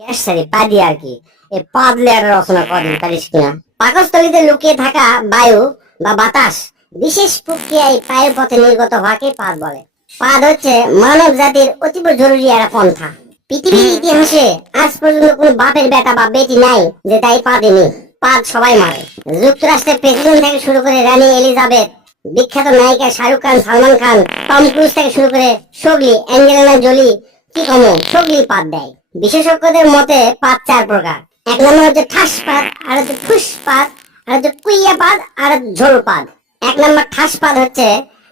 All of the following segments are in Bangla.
গ্যাস সারি আর কি। এই পাদ লেয়ার রচনা করেন পারিস কিনা পাকস্থলীতে লুকিয়ে থাকা বায়ু বা বাতাস বিশেষ প্রক্রিয়ায় পায়ের পথে নির্গত হওয়াকে পাদ বলে। পাদ হচ্ছে মানব জাতির অতীব জরুরি একটা পন্থা। পৃথিবীর ইতিহাসে আজ পর্যন্ত কোন বাপের বেটা বা বেটি নাই যে তাই পাদে নেই। পাদ সবাই মারে। যুক্তরাষ্ট্রের প্রেসিডেন্ট থেকে শুরু করে রানী এলিজাবেথ বিখ্যাত নায়িকা শাহরুখ খান সালমান খান টম ক্রুজ থেকে শুরু করে সোগলি অ্যাঞ্জেলিনা জোলি কি কম সোগলি পাদ দেয়। বিশেষজ্ঞদের মতে পাদ চার প্রকার। এক নম্বর হচ্ছে ঠাস পাদ আর হচ্ছে ফুস পাদ আর হচ্ছে কুইয়া পাদ আর ঝোল পাদ এক নম্বর ঠাস পাদ হচ্ছে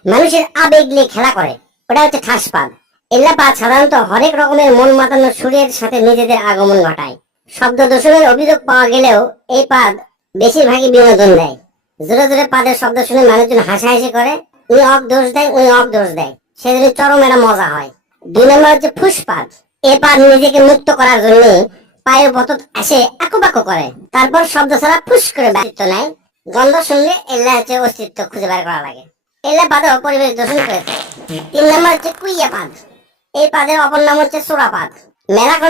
মানুষের আবেগ নিয়ে খেলা করে। ওটা হচ্ছে ঠাস পাদ এল্লা পাদ সাধারণত হরেক রকমের মন মাতানো সুরের সাথে নিজেদের আগমন ঘটায়। শব্দ দূষণের অভিযোগ পাওয়া গেলেও এই পাদ বেশিরভাগই বিনোদন দেয়। জোরে জোরে পাদের শব্দ শুনে মানুষজন হাসাহাসি করে, উনি অক দোষ দেয়, উনি অক দোষ দেয়। সেদিন চরম একটা মজা হয়। দুই নম্বর হচ্ছে ফুসপাত এ পাদ নিজেকে মুক্ত করার জন্য আসে করে। তারপর শব্দ ছাড়া ফুস করে ব্যক্তিত্ব নেয় গন্ধ শুনলে এল্লা হচ্ছে অস্তিত্ব খুঁজে করা লাগে। এল্লা পরিবেশ দূষণ করেছে। তিন নম্বর হচ্ছে কুইয়া পাদ। এই পাদের অপর নাম হচ্ছে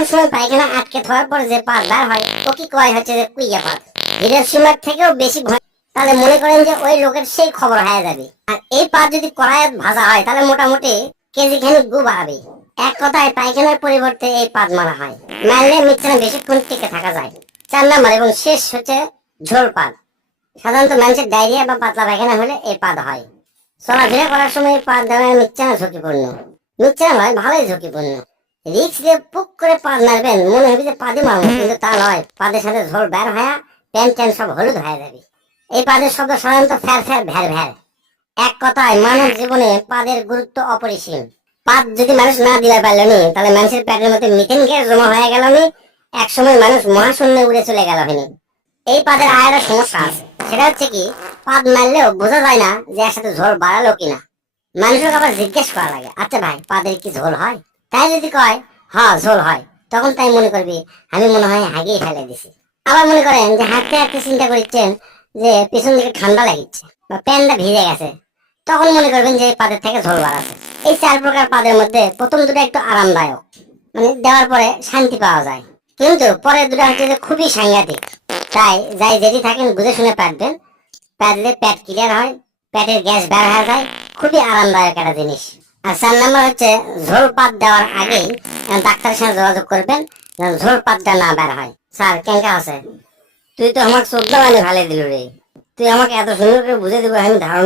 সময় পায়খানা আটকে থাকার পর যে পাদ বার হয়, ও কয় হচ্ছে যে কুইয়া পাদ? হিরোসীমার থেকেও বেশি ভয়। তাহলে মনে করেন যে ওই লোকের সেই খবর হয়ে যাবে। আর এই পাত যদি কড়াইয়ে ভাজা হয়, তাহলে মোটামুটি কেজি খানিক গু বাড়াবে। এক কথায় পায়খানার পরিবর্তে এই পাত মারা হয়। মারলে বেশিক্ষণ টিকে থাকা যায়। চার এবং শেষ হচ্ছে ঝোল পাত সাধারণত মানুষের ডায়রিয়া বা পাতলা পায়খানা হলে এই পাত হয়। চলাফেরা করার সময় পাত দেওয়া ঝুঁকিপূর্ণ। নয়, ভালোই ঝুঁকিপূর্ণ। রিক্স দিয়ে পুক করে পাদ মারবেন, মনে হবে যে পাদে মারবো, কিন্তু তা নয়। পাদের সাথে ঝোল বের হয়ে প্যান্ট ট্যান্ট সব হলুদ হয়ে যাবে। এই পাদের শব্দ সাধারণত ফ্যার ফ্যার, ভ্যার ভ্যার। এক কথায়, মানব জীবনে পাদের গুরুত্ব অপরিসীম। পাদ যদি মানুষ না দিতে পারল নি তাহলে মানুষের পেটের মধ্যে মিথেন গ্যাস জমা হয়ে গেল নি এক সময় মানুষ মহাশূন্যে উড়ে চলে গেল হয়নি এই পাদের আয়ের সমস্যা আছে। সেটা হচ্ছে কি, পাদ মারলেও বোঝা যায় না যে একসাথে ঝোল বাড়ালো কিনা। মানুষকে আবার জিজ্ঞেস করা লাগে আচ্ছা ভাই, পাদের কি ঝোল হয়? তাই যদি কয় হ্যাঁ ঝোল হয়। তখন তাই মনে করবি, আমি মনে হয় হাগিয়ে ফেলে দিছি। আবার মনে করেন যে হাঁটতে হাঁটতে চিন্তা করছেন যে পিছন দিকে ঠান্ডা লাগিচ্ছে বা প্যানটা ভিজে গেছে। তখন মনে করবেন যে এই পাদের থেকে ঝোল বাড়াচ্ছে এই চার প্রকার পাদের মধ্যে প্রথম দুটো একটু আরামদায়ক। মানে দেওয়ার পরে শান্তি পাওয়া যায়। কিন্তু পরের দুটো হচ্ছে যে খুবই সাংঘাতিক। তাই যাই যেটি থাকেন বুঝে শুনে পারবেন পারলে পেট ক্লিয়ার হয় পেটের গ্যাস বের হয়ে যায় খুবই আরামদায়ক একটা জিনিস। আর চার নাম্বার হচ্ছে ঝোল পাত দেওয়ার আগেই ডাক্তারের সাথে যোগাযোগ করবেন ঝোল পাতটা না বের হয়। স্যার, কেঙ্কা আছে? তুই তো আমার চোদ্দ মানে ভালো দিল রে। তুই আমাকে এত সুন্দর করে বুঝে দিব, আমি ধারণা